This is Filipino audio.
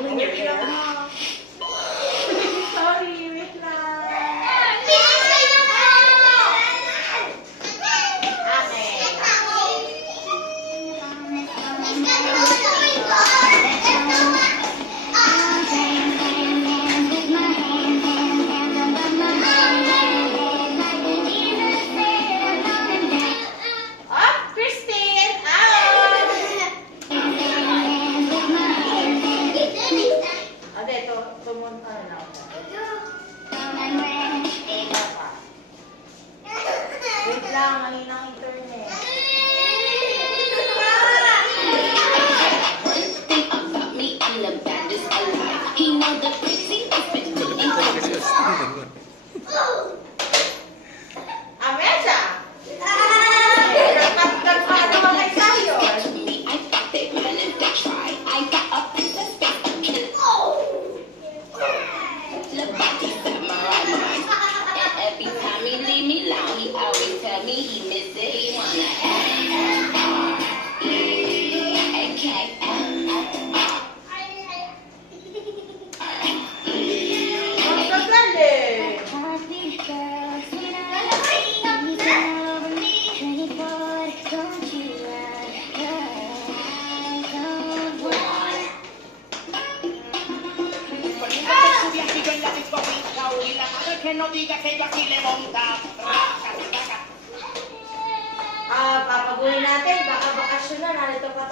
doing your hair. Sorry, wait lang. Wait lang, mahinang internet. Amesa! Nagkatagpano mga isayo. Every time he leave me alone, he always tell me he miss it. He wanna Ang gagaling. Que no diga que yo aquí le monta. Papaguhin natin, baka bakasyon na, narito pa tayo.